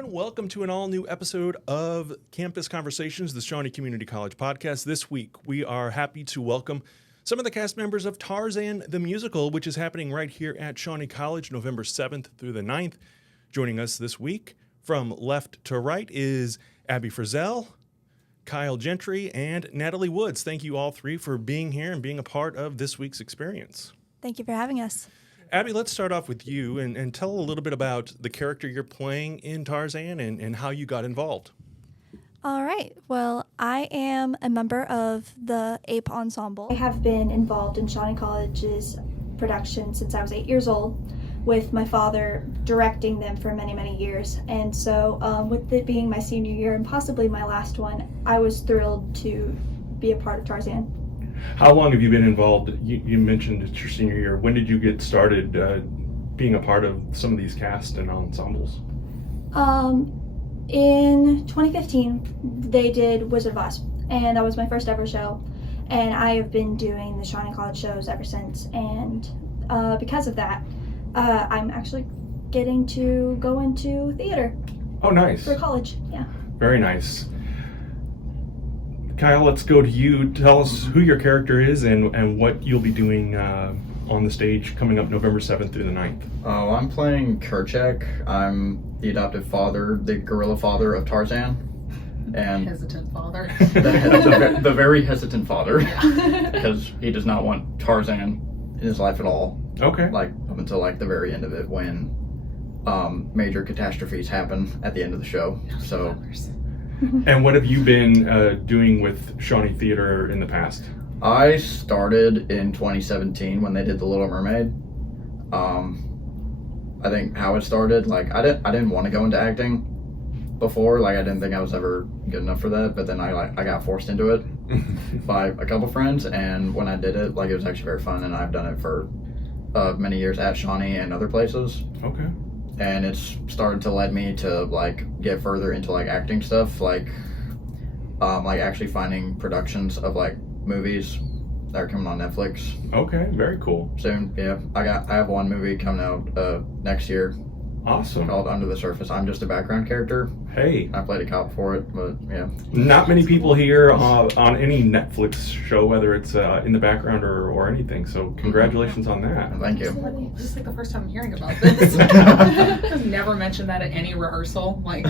everyone. Welcome to an all-new episode of Campus Conversations, the Shawnee Community College podcast. This week, we are happy to welcome some of the cast members of Tarzan the Musical, which is happening right here at Shawnee College, November 7th through the 9th. Joining us this week, from left to right, is Abby Frizzell, Kyle Gentry, and Natalie Woods. Thank you all three for being here and being a part of this week's experience. Thank you for having us. Abby, let's start off with you and tell a little bit about the character you're playing in Tarzan and how you got involved. All right. Well, I am a member of the Ape Ensemble. I have been involved in Shawnee College's production since I was 8 years old, with my father directing them for many, many years. And so with it being my senior year and possibly my last one, I was thrilled to be a part of Tarzan. How long have you been involved? You mentioned it's your senior year. When did you get started being a part of some of these cast and ensembles? In 2015, they did Wizard of Oz, and that was my first ever show. And I have been doing the Shawnee College shows ever since. And because of that, I'm actually getting to go into theater. Oh, nice. For college, yeah. Very nice. Kyle, let's go to you. Tell us who your character is and what you'll be doing on the stage coming up November 7th through the 9th. Oh, I'm playing Kerchak. I'm the adoptive father, the gorilla father of Tarzan. And hesitant father. the very hesitant father. Because he does not want Tarzan in his life at all. Okay. Like, up until like the very end of it when major catastrophes happen at the end of the show. So. And what have you been doing with Shawnee Theater in the past? I started in 2017 when they did The Little Mermaid. I think how it started, like I didn't want to go into acting before, like I didn't think I was ever good enough for that, but then I got forced into it by a couple friends, and when I did it, like it was actually very fun, and I've done it for many years at Shawnee and other places. Okay. And it's started to lead me to like get further into like acting stuff, like actually finding productions of like movies that are coming on Netflix. Okay, very cool. Soon, yeah. I have one movie coming out next year. Awesome. Called Under the Surface. I'm just a background character. Hey. I played a cop for it, but yeah. Not many people here on any Netflix show, whether it's in the background or anything. So congratulations on that. Thank you. This is like the first time I'm hearing about this. I've never mentioned that at any rehearsal. Like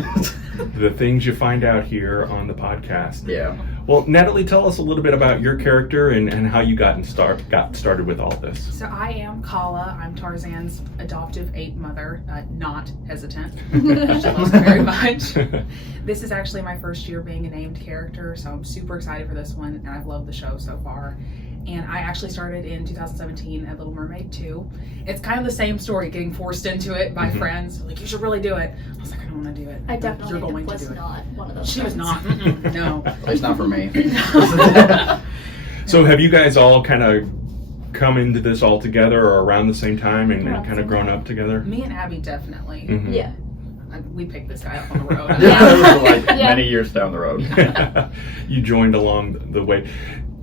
the things you find out here on the podcast. Yeah. Well, Natalie, tell us a little bit about your character and how you got started with all this. So I am Kala. I'm Tarzan's adoptive ape mother, not hesitant. She loves it very much. This is actually my first year being a named character, so I'm super excited for this one, and I've loved the show so far. And I actually started in 2017 at Little Mermaid 2. It's kind of the same story, getting forced into it by friends. Like, you should really do it. I was like, I don't want to do it. I definitely You're going was to do not one of those She friends. was not. No. At least not for me. So have you guys all kind of come into this all together or around the same time and kind of grown up together? Me and Abby definitely. Mm-hmm. Yeah. We picked this guy up on the road. Yeah, it was like many years down the road. You joined along the way.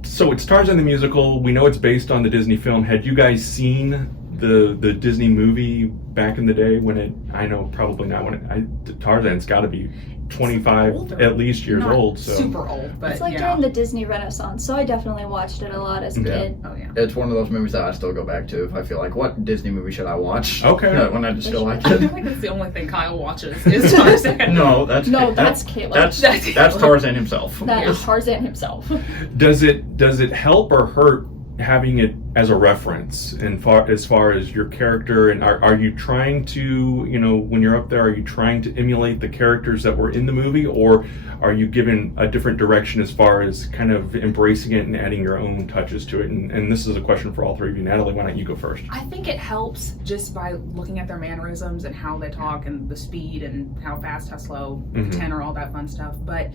So it's Tarzan the Musical. We know it's based on the Disney film. Had you guys seen the Disney movie back in the day when it, I know probably not when it, Tarzan's got to be 25 Older. at least years Not old. So super old, but It's like yeah. during the Disney Renaissance, so I definitely watched it a lot as a kid. Oh yeah. It's one of those movies that I still go back to if I feel like, what Disney movie should I watch? Okay. When I just feel like I it. feel like that's the only thing Kyle watches is Tarzan. No, that's Caleb. That's Caleb. Tarzan himself. That is Tarzan himself. does it help or hurt having it as a reference and as far as your character, and are you trying to, when you're up there, are you trying to emulate the characters that were in the movie, or are you given a different direction as far as kind of embracing it and adding your own touches to it? And this is a question for all three of you. Natalie, why don't you go first? I think it helps just by looking at their mannerisms and how they talk and the speed and how fast, how slow, the tenor, all that fun stuff. But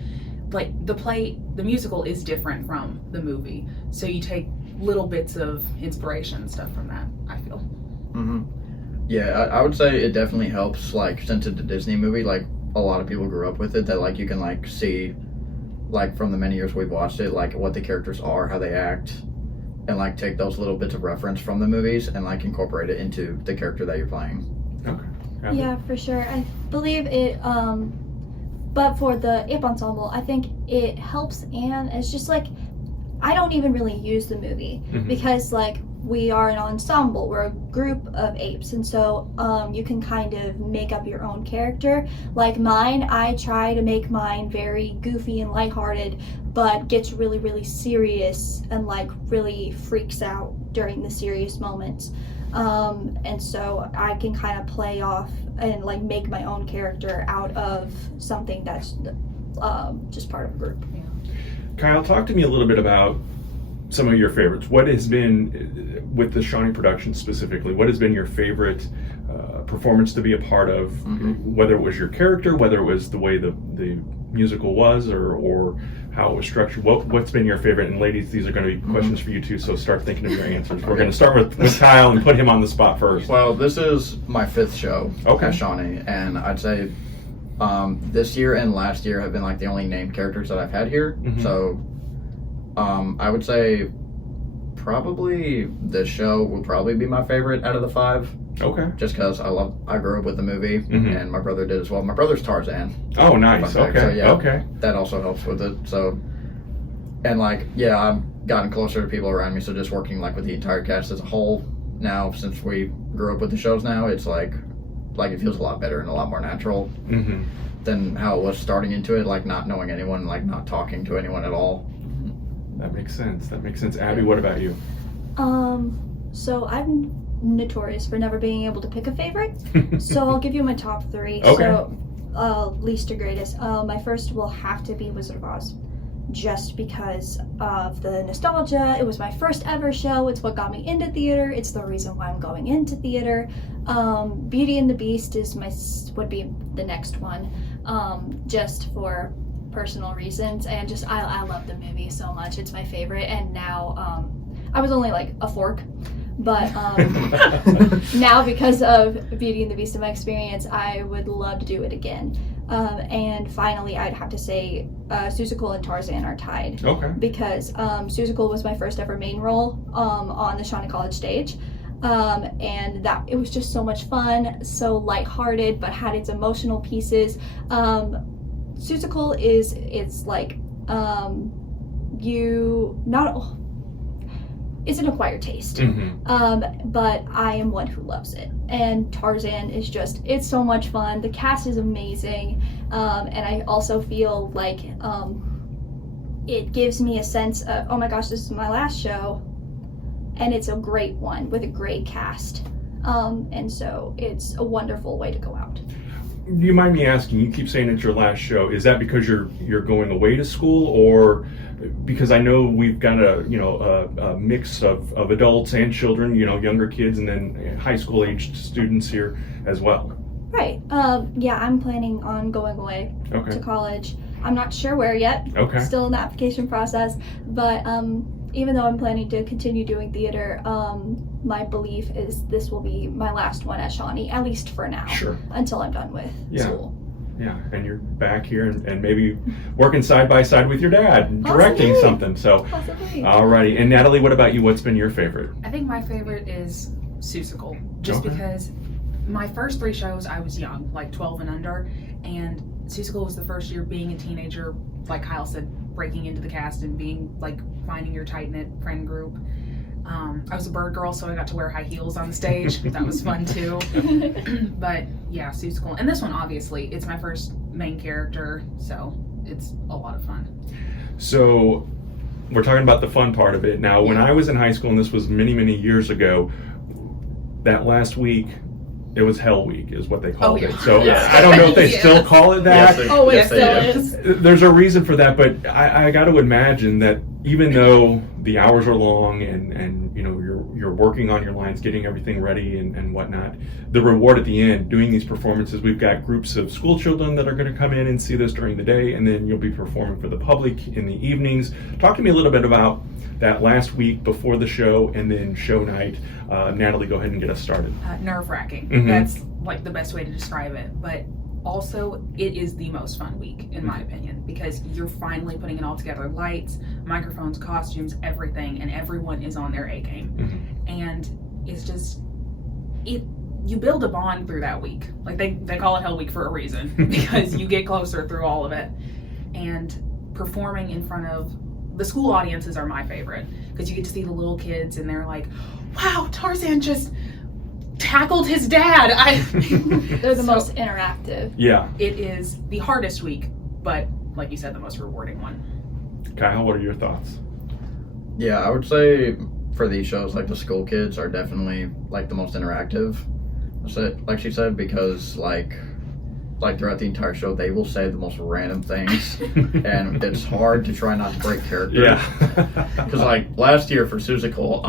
like the musical is different from the movie, so you take little bits of inspiration and stuff from that, I feel. Mm-hmm. Yeah, I would say it definitely helps, like, since it's a Disney movie, like, a lot of people grew up with it, that, like, you can, like, see, like, from the many years we've watched it, like, what the characters are, how they act, and, like, take those little bits of reference from the movies and, like, incorporate it into the character that you're playing. Okay. Abby? Yeah, for sure. I believe it, but for the ape ensemble, I think it helps, and it's just like, I don't even really use the movie because like we are an ensemble, we're a group of apes, and so you can kind of make up your own character. Like mine, I try to make mine very goofy and lighthearted, but gets really, really serious and like really freaks out during the serious moments. And so I can kind of play off and like make my own character out of something that's just part of a group. Yeah. Kyle, talk to me a little bit about some of your favorites. What has been, with the Shawnee production specifically, what has been your favorite performance to be a part of, whether it was your character, whether it was the way the musical was, or how it was structured? What's been your favorite? And ladies, these are going to be questions for you too, so start thinking of your answers. We're going to start with Kyle and put him on the spot first. Well, this is my 5th show at Shawnee, and I'd say this year and last year have been like the only named characters that I've had here. So I would say probably this show will probably be my favorite out of the 5. Okay. Just because I grew up with the movie, and my brother did as well. My brother's Tarzan. Oh, nice. Okay. So, yeah, okay. That also helps with it. So, and like, yeah, I've gotten closer to people around me. So just working like with the entire cast as a whole now, since we grew up with the shows now, it's like it feels a lot better and a lot more natural than how it was starting into it, like not knowing anyone, like not talking to anyone at all. That makes sense. Abby, what about you? So I'm notorious for never being able to pick a favorite. So I'll give you my top 3. Okay. So least to greatest. My first will have to be Wizard of Oz. Just because of the nostalgia. It was my first ever show. It's what got me into theater. It's the reason why I'm going into theater. Beauty and the Beast would be the next one. Just for personal reasons, and just I love the movie so much. It's my favorite, and now I was only like a fork, but now because of Beauty and the Beast in my experience, I would love to do it again. And finally, I'd have to say Seussical and Tarzan are tied. Okay. Because Seussical was my first ever main role on the Shawnee College stage. And that it was just so much fun, so lighthearted, but had its emotional pieces. Seussical it's like it's an acquired taste, but I am one who loves it. And Tarzan is it's so much fun. The cast is amazing, and I also feel like it gives me a sense of, oh my gosh, this is my last show, and it's a great one with a great cast, and so it's a wonderful way to go out. Do you mind me asking, you keep saying it's your last show, is that because you're going away to school, or because I know we've got a mix of adults and children, younger kids, and then high school aged students here as well? Right. Yeah, I'm planning on going away to college. I'm not sure where yet. Okay. Still in the application process, but even though I'm planning to continue doing theater, my belief is this will be my last one at Shawnee, at least for now. Sure. Until I'm done with school. Yeah, and you're back here and maybe working side by side with your dad, directing something. So, possibly. Alrighty. And Natalie, what about you? What's been your favorite? I think my favorite is Seussical, just because my first 3 shows I was young, like 12 and under, and Seussical was the first year being a teenager, like Kyle said, breaking into the cast and being like finding your tight-knit friend group. I was a bird girl, so I got to wear high heels on the stage. That was fun too. But yeah, Seussical. And this one, obviously, it's my first main character, so it's a lot of fun. So we're talking about the fun part of it. Now, when I was in high school, and this was many, many years ago, that last week, it was Hell Week, is what they called it. So I don't know if they still call it that. It still is. There's a reason for that, but I got to imagine that even though the hours are long and you're working on your lines, getting everything ready and whatnot, the reward at the end, doing these performances, we've got groups of school children that are going to come in and see this during the day, and then you'll be performing for the public in the evenings. Talk to me a little bit about that last week before the show and then show night. Natalie, go ahead and get us started. Nerve-wracking. That's like the best way to describe it. But also, it is the most fun week, in my opinion, because you're finally putting it all together. Lights, microphones, costumes, everything, and everyone is on their A game. And it's just, you build a bond through that week. Like they call it Hell Week for a reason because you get closer through all of it. And performing in front of the school audiences are my favorite because you get to see the little kids and they're like, wow, Tarzan just tackled his dad. They're the most interactive. Yeah. It is the hardest week, but like you said, the most rewarding one. Kyle, what are your thoughts? Yeah, I would say for these shows, like the school kids are definitely like the most interactive. So, like she said, because like throughout the entire show, they will say the most random things, and it's hard to try not to break character. Yeah. Because like last year for Susical,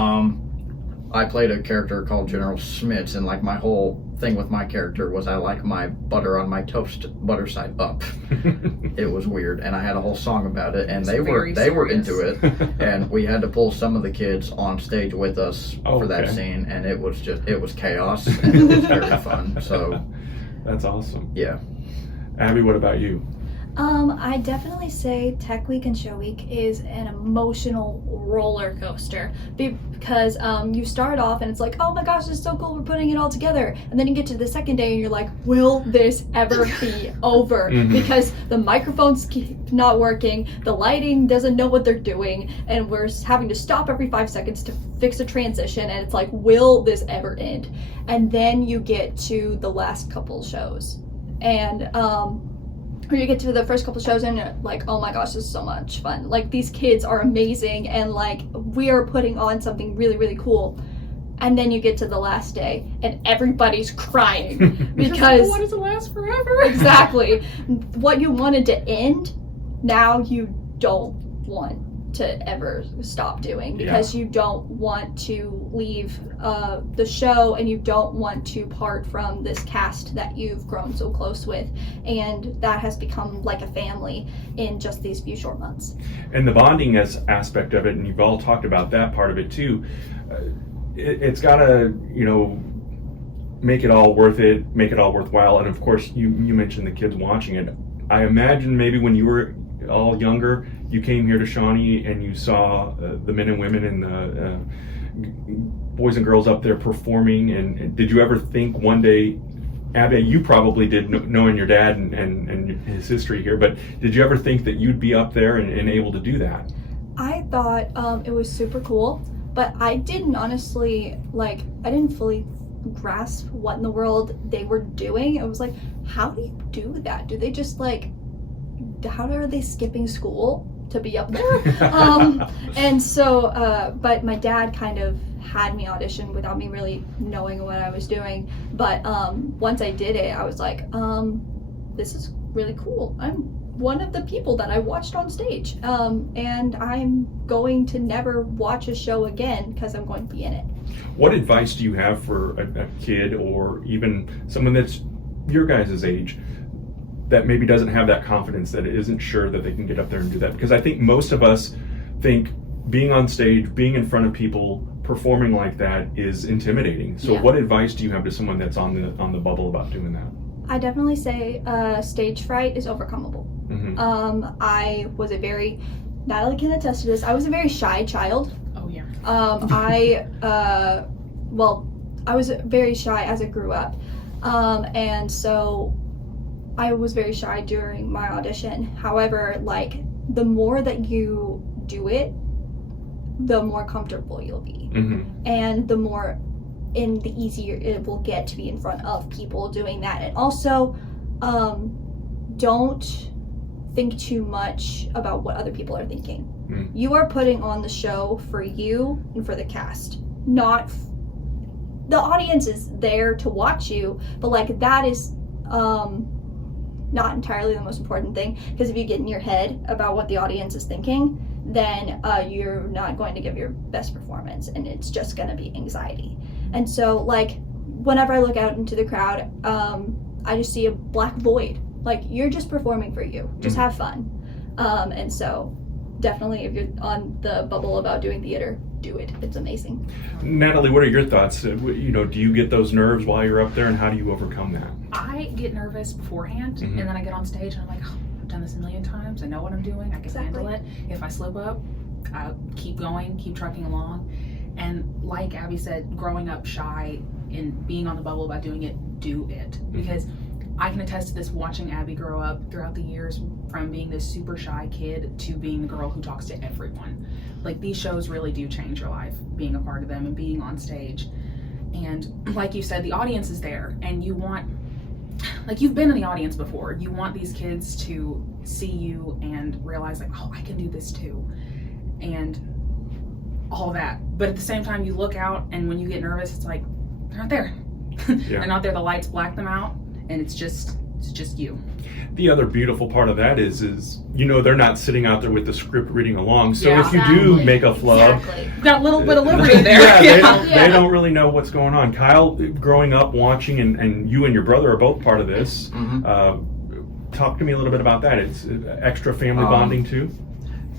I played a character called General Schmitz, and like my whole thing with my character was I like my butter on my toast butter side up. It was weird, and I had a whole song about it, and they were into it, and we had to pull some of the kids on stage with us for that scene, and it was chaos, and it was very fun. So that's awesome. Yeah. Abby, what about you? I definitely say Tech Week and Show Week is an emotional roller coaster because you start off and it's like, oh my gosh, this is so cool, we're putting it all together. And then you get to the second day and you're like, will this ever be over? Because the microphones keep not working, the lighting doesn't know what they're doing, and we're having to stop every 5 seconds to fix a transition, and it's like, will this ever end? And then you get to the last couple shows. And or you get to the first couple shows and you're like, oh my gosh, this is so much fun. Like, these kids are amazing and like we are putting on something really, really cool. And then you get to the last day and everybody's crying because why does it last forever? Exactly. What you wanted to end, now you don't want to ever stop doing because you don't want to leave the show, and you don't want to part from this cast that you've grown so close with, and that has become like a family in just these few short months. And the bonding aspect of it, and you've all talked about that part of it too, it's got to, make it all worth it, make it all worthwhile. And of course, you mentioned the kids watching it. I imagine maybe when you were all younger, you came here to Shawnee and you saw the men and women and the boys and girls up there performing. And did you ever think one day, Abby, you probably did, knowing your dad and his history here, but did you ever think that you'd be up there and able to do that? I thought it was super cool, but I didn't honestly, I didn't fully grasp what in the world they were doing. It was like, how do you do that? Do they just how are they skipping school to be up there? And so, but my dad kind of had me audition without me really knowing what I was doing. But once I did it, I was like, this is really cool. I'm one of the people that I watched on stage. And I'm going to never watch a show again because I'm going to be in it. What advice do you have for a kid or even someone that's your guys' age that maybe doesn't have that confidence, that isn't sure that they can get up there and do that? Because I think most of us think being on stage, being in front of people, performing like that is intimidating. So what advice do you have to someone that's on the bubble about doing that? I definitely say stage fright is overcomable. I was Natalie can attest to this, I was a very shy child. Oh yeah. I was very shy as I grew up. And so I was very shy during my audition. However, the more that you do it, the more comfortable you'll be. And the more the easier it will get to be in front of people doing that. And also, don't think too much about what other people are thinking. You are putting on the show for you and for the cast, not the audience is there to watch you, but that is not entirely the most important thing, because if you get in your head about what the audience is thinking, then you're not going to give your best performance, and it's just going to be anxiety. And so whenever I look out into the crowd, I just see a black void. You're just performing for you, just have fun. And so definitely, if you're on the bubble about doing theater, do it. It's amazing. Natalie, what are your thoughts? Do you get those nerves while you're up there, and how do you overcome that? I get nervous beforehand, and then I get on stage and I'm like, oh, I've done this a million times. I know what I'm doing. I can handle it. If I slip up, I keep going, keep trucking along. And like Abby said, growing up shy, in being on the bubble about doing it, do it. Because I can attest to this watching Abby grow up throughout the years from being this super shy kid to being the girl who talks to everyone. Like, these shows really do change your life, being a part of them and being on stage. And like you said, the audience is there, and you want, like, you've been in the audience before. You want these kids to see you and realize, like, oh, I can do this too. And all that. But at the same time, you look out, and when you get nervous, it's like, they're not there. Yeah. They're not there. The lights black them out, and it's just you. The other beautiful part of that is they're not sitting out there with the script reading along. So Yeah. if you do make a flub, Got a little bit of liberty there. They don't really know what's going on. Kyle, growing up watching, and you and your brother are both part of this. Talk to me a little bit about that. It's extra family bonding too.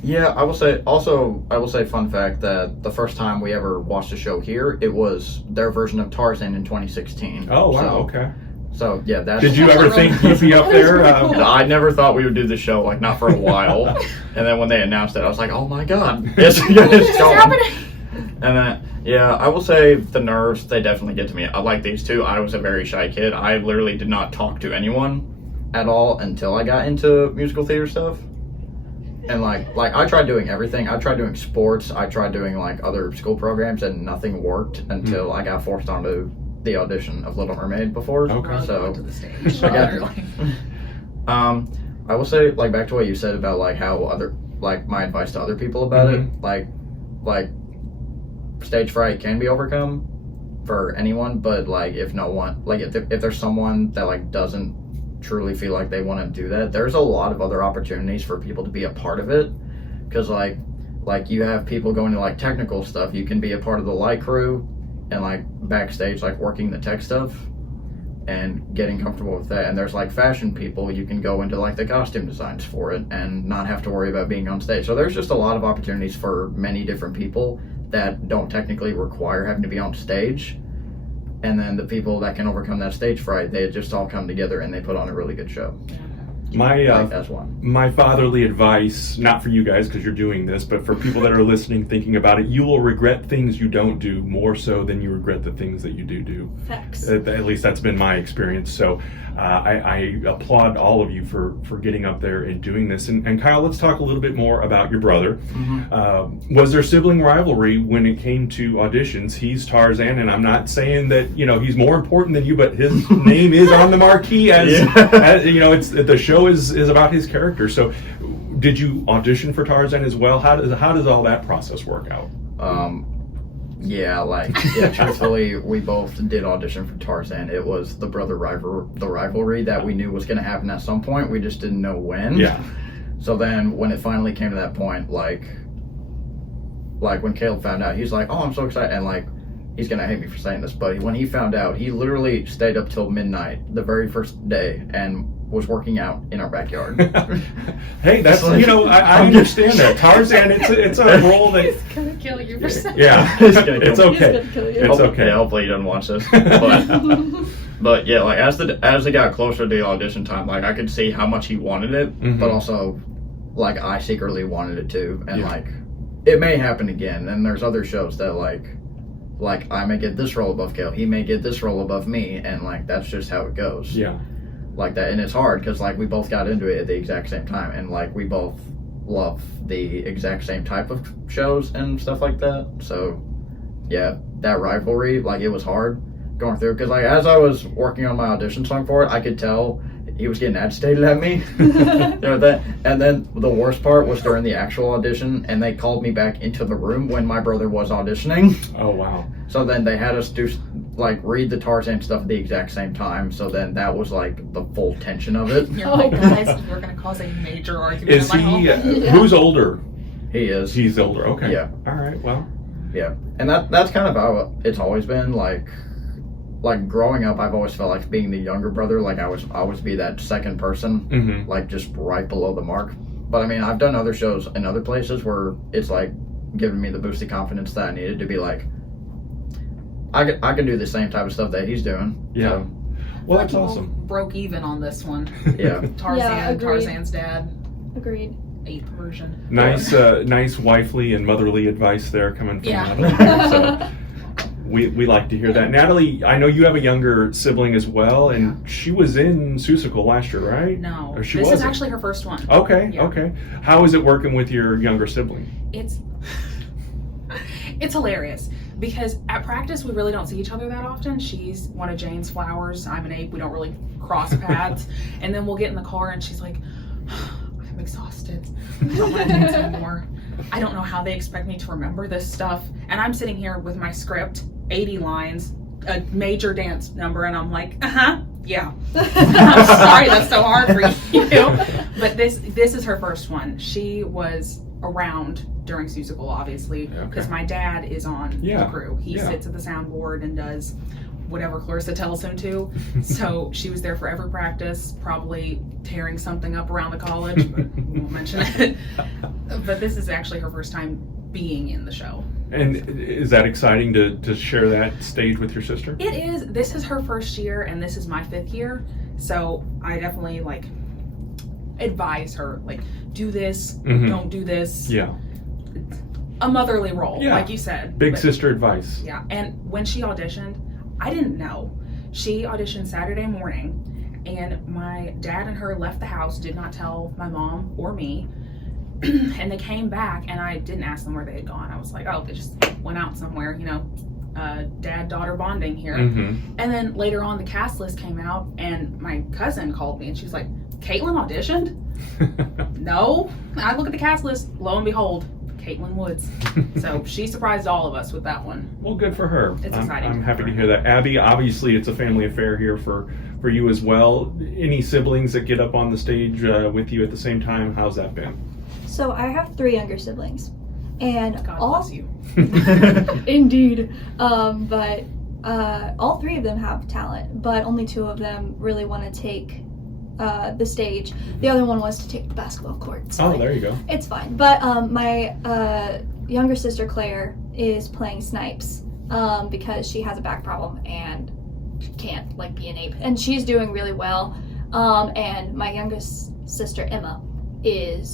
Yeah, I will say fun fact that the first time we ever watched a show here, it was their version of Tarzan in 2016. Oh wow, So, okay. So yeah, that's. Did you ever think you'd be up there? I never thought we would do the show, like, not for a while. And then when they announced it, I was like, oh my god, it's going. And then, yeah, I will say the nerves, they definitely get to me. I like these two. I was a very shy kid. I literally did not talk to anyone at all until I got into musical theater stuff. And like I tried doing everything. I tried doing sports. I tried doing like other school programs, and nothing worked until I got forced onto the audition of Little Mermaid before. Okay. So to the stage. I will say, like, back to what you said about like how my advice to other people about it, like stage fright can be overcome for anyone, but like if there's someone that like doesn't truly feel like they want to do that, there's a lot of other opportunities for people to be a part of it, because like you have people going to like technical stuff. You can be a part of the light crew and like backstage, like working the tech stuff and getting comfortable with that. And there's like fashion people, you can go into like the costume designs for it and not have to worry about being on stage. So there's just a lot of opportunities for many different people that don't technically require having to be on stage. And then the people that can overcome that stage fright, they just all come together and they put on a really good show. That's one. My fatherly advice, not for you guys because you're doing this, but for people that are listening, thinking about it, you will regret things you don't do more so than you regret the things that you do. Facts. At least that's been my experience. So I applaud all of you for getting up there and doing this. And Kyle, let's talk a little bit more about your brother. Was there sibling rivalry when it came to auditions? He's Tarzan, and I'm not saying that he's more important than you, but his name is on the marquee as it's the show is about his character. So did you audition for Tarzan as well? How does all that process work out? Truthfully, we both did audition for Tarzan. It was the rivalry that we knew was going to happen at some point. We just didn't know when. Yeah. So then when it finally came to that point, like when Caleb found out, he's like, oh, I'm so excited. And like, he's going to hate me for saying this, but when he found out, he literally stayed up till midnight the very first day and was working out in our backyard. Hey, that's I understand that. Tarzan, it's a role that He's gonna kill you for saying. Yeah, He's gonna kill it's me. okay. He's gonna kill you. It's okay. Yeah, hopefully he doesn't watch this. But yeah, like as it got closer to the audition time, like I could see how much he wanted it, but also like I secretly wanted it too, and like it may happen again. And there's other shows that like I may get this role above Caleb, he may get this role above me, and like that's just how it goes. Yeah. Like that, and it's hard because like we both got into it at the exact same time, and like we both love the exact same type of shows and stuff like that. So yeah, that rivalry, like it was hard going through, because like as I was working on my audition song for it, I could tell he was getting agitated at me. And then the worst part was during the actual audition, and they called me back into the room when my brother was auditioning. Oh wow. So then they had us do read the Tarzan stuff at the exact same time. So then that was like the full tension of it. You're like, guys, we're gonna cause a major argument. Is he? Who's older? He is. He's older. Okay. Yeah. All right. Well. Yeah, and that's kind of how it's always been. Like growing up, I've always felt like being the younger brother. Like I always be that second person, like just right below the mark. But I mean, I've done other shows in other places where it's like giving me the boost of confidence that I needed to be like, I can do the same type of stuff that he's doing. Yeah. So, Well, that's awesome. Broke even on this one. yeah. Tarzan's dad. Agreed. 8th version. Nice wifely and motherly advice there coming from Yeah. Natalie. So We like to hear that. Natalie, I know you have a younger sibling as well, and she was in Musical last year, right? No, Or she this wasn't? is actually her first one. Okay, Yeah. okay. How is it working with your younger sibling? It's hilarious because at practice we really don't see each other that often. She's one of Jane's flowers. I'm an ape. We don't really cross paths. And then we'll get in the car and she's like, I'm exhausted. I don't want to dance anymore. I don't know how they expect me to remember this stuff. And I'm sitting here with my script, 80 lines, a major dance number, and I'm like, yeah. I'm sorry that's so hard for you. But this is her first one. She was around during Musical, obviously, because my dad is on the crew. He sits at the soundboard and does whatever Clarissa tells him to. So she was there for every practice, probably tearing something up around the college, but we won't mention it. But this is actually her first time being in the show. And is that exciting to share that stage with your sister? It is. This is her first year, and this is my 5th year. So I definitely advise her, do this, don't do this. Yeah. A motherly role, like you said. Big sister advice. Yeah. And when she auditioned, I didn't know. She auditioned Saturday morning, and my dad and her left the house, did not tell my mom or me. And they came back, and I didn't ask them where they had gone. I was like, oh, they just went out somewhere, dad-daughter bonding here. And then later on, the cast list came out, and my cousin called me, and she was like, Caitlin auditioned? No. And I look at the cast list, lo and behold, Natalie Woods. So she surprised all of us with that one. Well, good for her. It's exciting. I'm happy to hear that. Abby, obviously it's a family affair here for you as well. Any siblings that get up on the stage with you at the same time? How's that been? So I have 3 younger siblings, and God all bless you. indeed, but all 3 of them have talent, but only 2 of them really want to take the stage. The other one was to take the basketball court. So there you go. It's fine. But my younger sister Claire is playing Snipes because she has a back problem and can't be an ape, and she's doing really well. And my youngest sister Emma did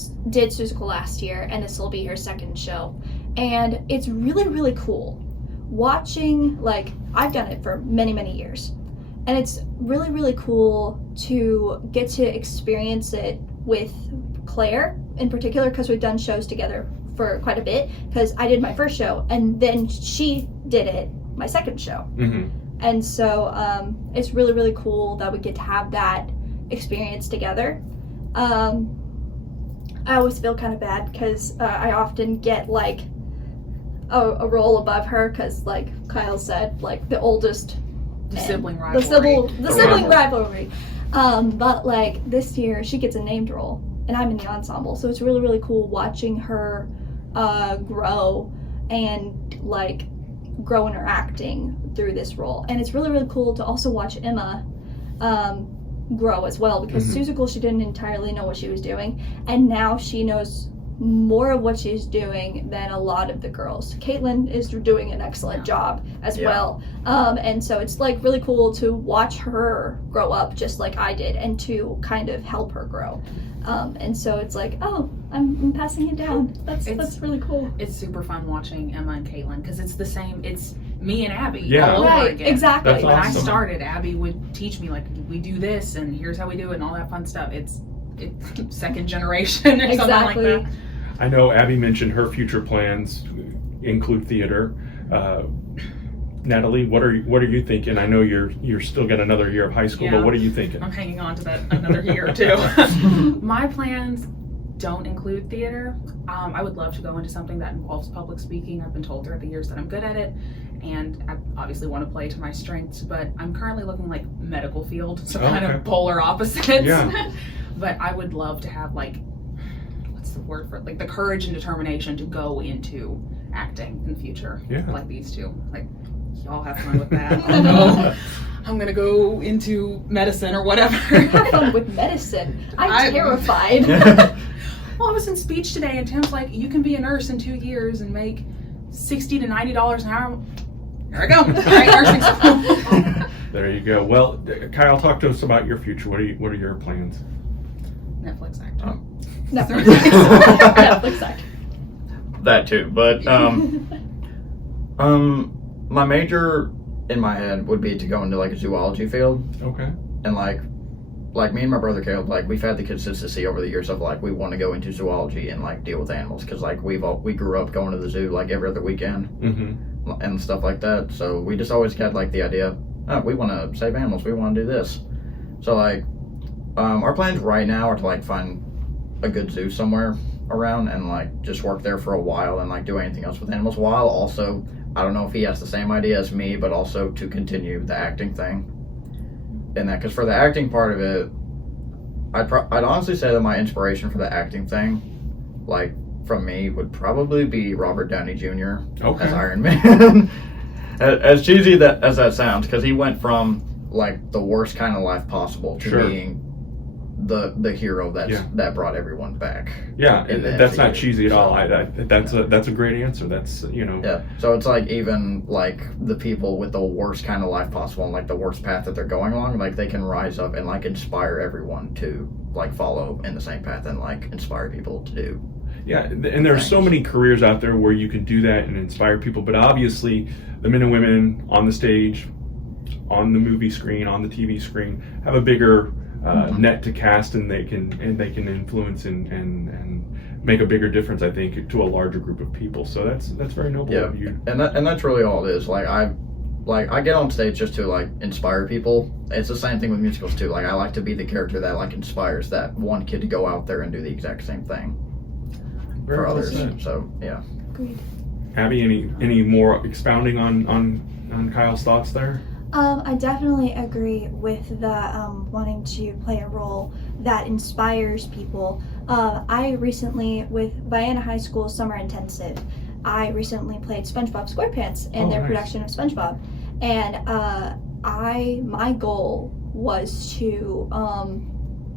Musical last year, and this will be her 2nd show, and it's really, really cool watching. I've done it for many years, and it's really, really cool to get to experience it with Claire in particular, because we've done shows together for quite a bit, because I did my first show and then she did it my 2nd show. And so it's really, really cool that we get to have that experience together. I always feel kind of bad because I often get a role above her, because Kyle said, the oldest, The sibling rivalry. The sibling rivalry. But this year she gets a named role, and I'm in the ensemble, so it's really, really cool watching her grow and grow in her acting through this role. And it's really, really cool to also watch Emma grow as well, because Musical, she didn't entirely know what she was doing, and now she knows more of what she's doing than a lot of the girls. Caitlin is doing an excellent job as well. And so it's really cool to watch her grow up just like I did, and to kind of help her grow. And so it's I'm passing it down. That's really cool. It's super fun watching Emma and Caitlin, because it's the same. It's me and Abby Right, all over again. Exactly. That's When awesome. I started, Abby would teach me we do this and here's how we do it and all that fun stuff. It's 2nd generation or something like that. I know Abby mentioned her future plans include theater. Natalie, what are you thinking? I know you're still got another year of high school, but what are you thinking? I'm hanging on to that another year or 2. My plans don't include theater. I would love to go into something that involves public speaking. I've been told throughout the years that I'm good at it, and I obviously want to play to my strengths, but I'm currently looking medical field, so kind of polar opposites. Yeah. But I would love to have what's the word for it? The courage and determination to go into acting in the future. Yeah. Like these 2. Y'all have fun with that. I'll go. I'm gonna go into medicine or whatever. Have fun with medicine. I'm terrified. Well, I was in speech today, and Tim's like, you can be a nurse in 2 years and make $60 to $90 an hour. There I go. All right, nursing school. There you go. Well, Kyle, talk to us about your future. What are your plans? Netflix actor. Netflix actor. That too, but my major in my head would be to go into like a zoology field. Okay. And like me and my brother Caleb, like we've had the consistency over the years of like we want to go into zoology and like deal with animals, because like we grew up going to the zoo like every other weekend and stuff like that. So we just always had like the idea, oh, we want to save animals, we want to do this. So like our plans right now are to like find a good zoo somewhere around and like just work there for a while and like do anything else with animals, while also, I don't know if he has the same idea as me, but also to continue the acting thing. And that, because for the acting part of it, I'd honestly say that my inspiration for the acting thing, like from me, would probably be Robert Downey Jr. As Iron Man. As cheesy as that sounds, because he went from like the worst kind of life possible to being the hero that brought everyone back. Yeah, that's not cheesy at all. That's a great answer. That's, you know. Yeah, so it's like even like the people with the worst kind of life possible and like the worst path that they're going along, like they can rise up and like inspire everyone to like follow in the same path and like inspire people to do. Yeah, and there are so many careers out there where you can do that and inspire people, but obviously the men and women on the stage, on the movie screen, on the TV screen, have a bigger net to cast, and they can influence and make a bigger difference, I think, to a larger group of people. So that's very noble of you. And that's really all it is. Like I get on stage just to like inspire people. It's the same thing with musicals too. Like I like to be the character that like inspires that one kid to go out there and do the exact same thing for others. So yeah. Agreed. Abby, any more expounding on Kyle's thoughts there? I definitely agree with the wanting to play a role that inspires people. I recently, with Vienna High School Summer Intensive, I recently played SpongeBob SquarePants in their production of SpongeBob. And my goal was to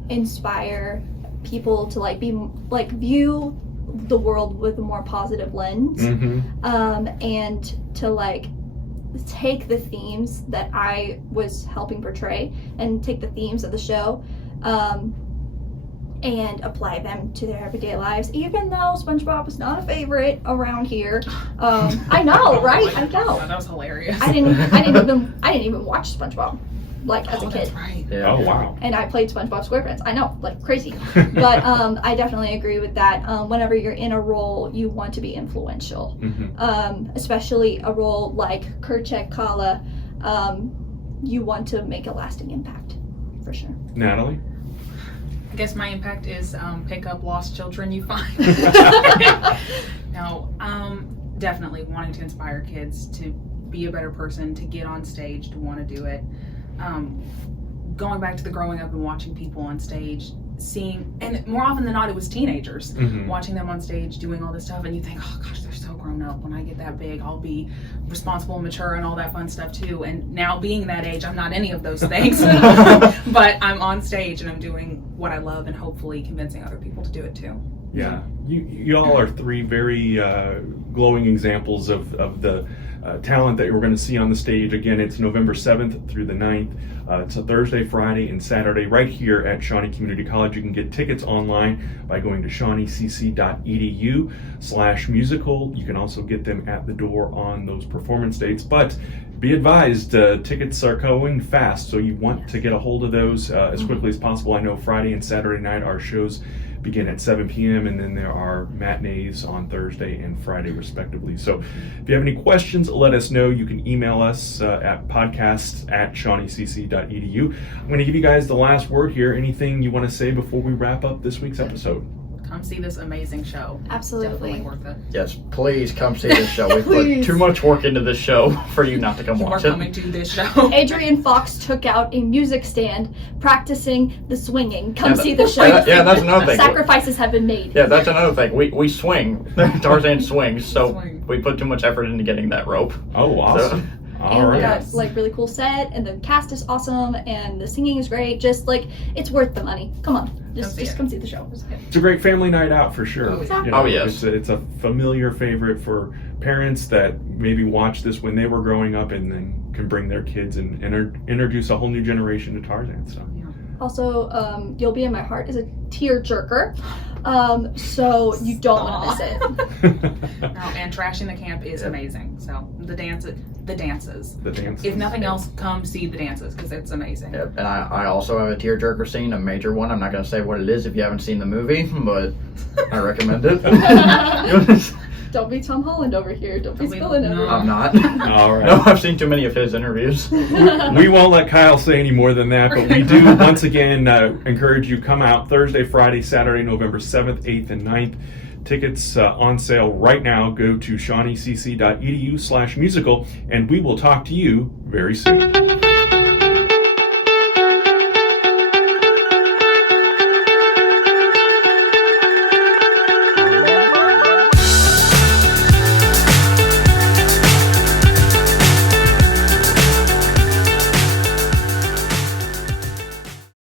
inspire people to like view the world with a more positive lens, and to like take the themes that I was helping portray and take the themes of the show and apply them to their everyday lives, even though SpongeBob was not a favorite around here. I know, right? I know. That was hilarious. I didn't even watch SpongeBob like as a kid. That's right. Yeah. Oh wow. And I played SpongeBob SquarePants. I know, like crazy. But I definitely agree with that. Whenever you're in a role, you want to be influential. Especially a role like Kerchak Kala, you want to make a lasting impact, for sure. Natalie? I guess my impact is pick up lost children you find. No, definitely wanting to inspire kids to be a better person, to get on stage, to want to do it. Going back to the growing up and watching people on stage, seeing, and more often than not it was teenagers, watching them on stage doing all this stuff, and you think, oh gosh, they're so grown up. When I get that big, I'll be responsible and mature and all that fun stuff too. And now being that age, I'm not any of those things. But I'm on stage and I'm doing what I love and hopefully convincing other people to do it too. Yeah, you all are three very glowing examples of the talent that we're going to see on the stage. Again, it's November 7th through the 9th. It's a Thursday, Friday, and Saturday right here at Shawnee Community College. You can get tickets online by going to shawneecc.edu/musical. You can also get them at the door on those performance dates. But be advised, tickets are going fast, so you want to get a hold of those as quickly as possible. I know Friday and Saturday night our shows begin at 7 p.m. and then there are matinees on Thursday and Friday respectively. So if you have any questions, let us know. You can email us at podcasts@shawneecc.edu. I'm going to give you guys the last word here. Anything you want to say before we wrap up this week's episode? Come see this amazing show. Absolutely. Definitely worth it. Yes, please come see this show. We put too much work into this show for you not to come watch We're it. coming to this show. Adrian Fox took out a music stand practicing the swinging. Come see the show. Yeah, that's another thing. Sacrifices have been made. Yeah, that's another thing. We swing. Tarzan swings, so we put too much effort into getting that rope. Oh, awesome. All And we right. got like really cool set, and the cast is awesome, and the singing is great. Just like, it's worth the money. Come on, just come see the show. It's a great family night out for sure. Exactly. You know, Oh, yes. It's a familiar favorite for parents that maybe watched this when they were growing up and then can bring their kids and introduce a whole new generation to Tarzan. So Also, You'll Be in My Heart is a tear-jerker. So you don't want to miss it. No, and Trashing the Camp is amazing. So the dances. The dances. If nothing else, come see the dances because it's amazing. Yep. And I also have a tearjerker scene, a major one. I'm not going to say what it is if you haven't seen the movie, but I recommend it. Don't be Tom Holland over here. Don't be spilling it. I'm not. All right. No, I've seen too many of his interviews. We won't let Kyle say any more than that, but we do once again encourage you come out Thursday, Friday, Saturday, November 7th, 8th, and 9th. Tickets on sale right now. Go to shawneecc.edu/musical, and we will talk to you very soon.